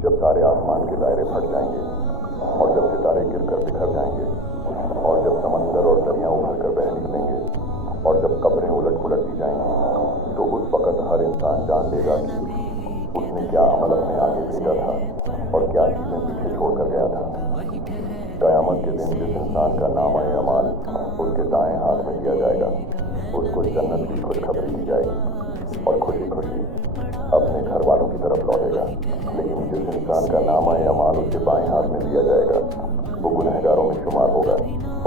जब सारे आसमान के दायरे फट जाएंगे और जब सितारे गिरकर बिखर जाएंगे और जब समंदर और दरिया उभर कर बह निकलेंगे और जब कब्रें उलट पुलट दी जाएंगी, तो उस वक़्त हर इंसान जान लेगा कि उसने क्या अमल अपने आगे भेजा था और क्या चीज़ें पीछे छोड़कर गया था। क़यामत के दिन जिस इंसान का नाम-ए-अमाल उसके दाएं हाथ में दिया जाएगा, उसको जन्नत की खुशखबरी दी जाएगी और खुशी खुशी अपने घर वालों की तरफ लौटेगा। लेकिन जिस इंसान का नाम-ए-अमाल उसके बाएं हाथ में दिया जाएगा, वो गुनहगारों में शुमार होगा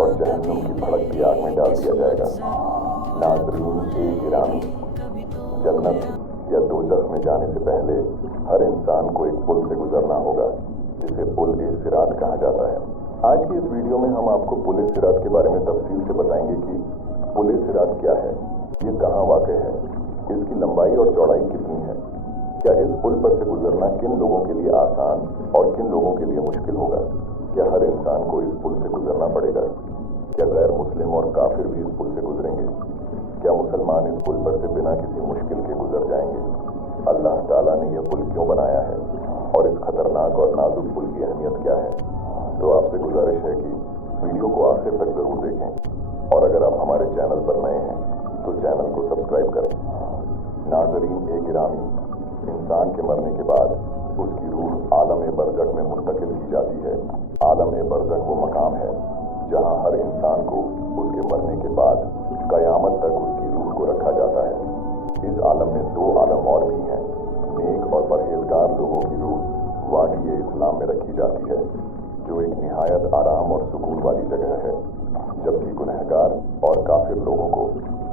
और जहन्नुम की भड़कती आग में डाल दिया जाएगा। नाज़रीन गिरामी, जन्नत या दोज़ख में जाने से पहले हर इंसान को एक पुल से गुजरना होगा, जिसे पुल सिरात कहा जाता है। आज की इस वीडियो में हम आपको पुल सिरात के बारे में तफसील से बताएंगे कि पुल सिरात क्या है, ये कहाँ वाक़ है, इसकी लंबाई और चौड़ाई कितनी है, क्या इस पुल पर से गुजरना किन लोगों के लिए आसान और किन लोगों के लिए मुश्किल होगा, क्या हर इंसान को इस पुल से गुजरना पड़ेगा, क्या गैर मुस्लिम और काफिर भी इस पुल से गुजरेंगे, क्या मुसलमान इस पुल पर से बिना किसी मुश्किल के गुजर जाएंगे, अल्लाह ताला ने यह पुल क्यों बनाया है और इस खतरनाक और नाजुक पुल की अहमियत क्या है। तो आपसे गुजारिश है कि वीडियो को आखिर तक ज़रूर देखें और अगर आप हमारे चैनल पर नए हैं तो चैनल को सब्सक्राइब करें। नाज़रीन गिरामी, इंसान के मरने के बाद उसकी रूह आलम बरज़ख में मुंतकिल की जाती है। आलम बरज़ख वो मकाम है जहाँ हर इंसान को उसके मरने के बाद क़यामत तक उसकी रूह को रखा जाता है। इस आलम में दो आलम और भी हैं। नेक और परहेजगार लोगों की रूह वादी इस्लाम में रखी जाती है, जो एक निहायत आराम और सुकून वाली जगह है, जबकि गुनहगार और काफिर लोगों को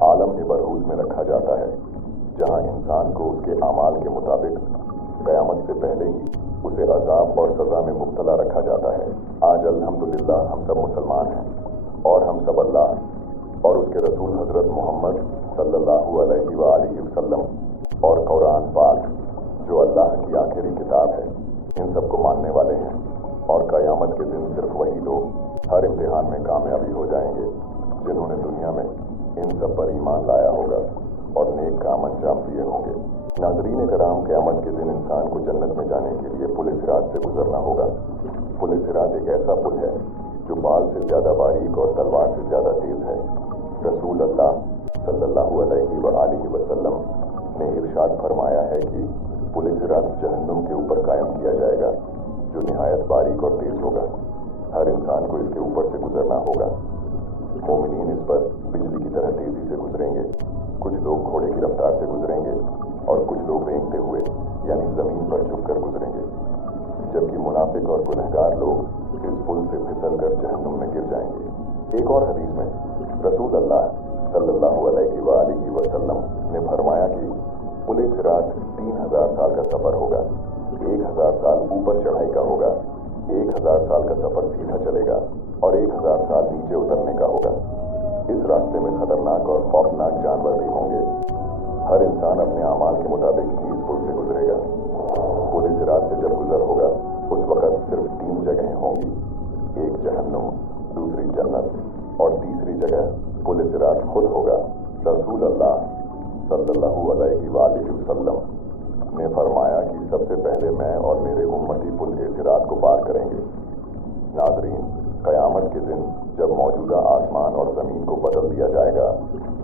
आलम बरहूत में रखा जाता है, जहाँ इंसान को उसके आमाल के मुताबिक क़यामत से पहले ही उसे अज़ाब और सज़ा में मुब्तला रखा जाता है। आज अल्हम्दुलिल्लाह हम सब मुसलमान हैं और हम सब अल्लाह और उसके रसूल हज़रत मोहम्मद सल्लल्लाहु अलैहि वसल्लम और कुरान पाक, जो अल्लाह की आखिरी किताब है, इन सब को मानने वाले हैं। और क़यामत के दिन सिर्फ वही लोग हर इम्तिहान में कामयाबी हो जाएंगे जिन्होंने दुनिया में इन सब पर ईमान लाया होगा और नेक काम अंजाम दिए होंगे। नाज़रीन कराम, क़यामत के दिन इंसान को जन्नत में जाने के लिए पुल सिरात से गुजरना होगा। पुल सिरात एक ऐसा पुल है जो बाल से ज़्यादा बारीक और तलवार से ज़्यादा तेज़ है। रसूल अल्लाह सल्लल्लाहु अलैहि वसल्लम ने इरशाद फरमाया है कि पुल सिरात जहन्नुम के ऊपर कायम किया जाएगा, जो निहायत बारीक और तेज़ होगा। हर इंसान को इसके ऊपर से गुजरना होगा। मोमिनीन इस पर बिजली की तरह तेज़ी से गुजरेंगे। कुछ लोग घोड़े की रफ्तार से गुजरेंगे और कुछ लोग रेंगते हुए यानी ज़मीन पर झुककर गुजरेंगे, जबकि मुनाफिक और गुनहगार लोग इस पुल से फिसल कर जहन्नुम में गिर जाएंगे। एक और हदीस में रसूल अल्लाह सल्लल्लाहु अलैहि वसल्लम ने फरमाया कि पुल सिरात 3000 साल का सफ़र होगा। 1000 साल ऊपर चढ़ाई का होगा, 1000 साल का सफ़र सीधा चलेगा और 1000 साल नीचे उतरने का होगा। इस रास्ते में खतरनाक और खौफनाक जानवर भी होंगे। हर इंसान अपने आमाल के मुताबिक ही इस पुल से गुजरेगा। पुल सिरात से जब गुजर होगा, उस वक़्त सिर्फ 3 जगहें होंगी, एक जहन्नुम, दूसरी जन्नत और तीसरी जगह पुल सिरात खुद होगा। रसूल अल्लाह सल्लल्लाहु अलैहि वसल्लम ने फरमाया कि सबसे पहले मैं और मेरे उम्मती पुल सिरात को पार करेंगे। नाज़रीन, क़यामत के दिन जब मौजूदा आसमान और ज़मीन को बदल दिया जाएगा,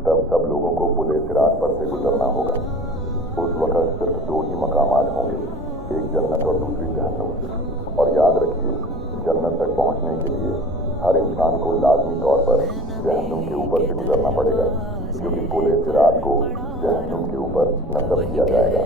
तब सब लोगों को पुल सिरात पर से गुजरना होगा। उस वक़्त सिर्फ 2 ही मकामात होंगे, एक जन्नत और दूसरी जहन्नुम। और याद रखिए, जन्नत तक पहुँचने के लिए हर इंसान को लाज़मी तौर पर जहन्नुम के ऊपर से गुजरना पड़ेगा, क्योंकि पुल सिरात को जहन्नुम के ऊपर नस्ब किया जाएगा।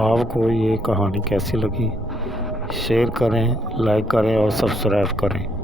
آپ کو یہ کہانی کیسی لگی شیئر کریں، لائک کریں اور سبسکرائب کریں۔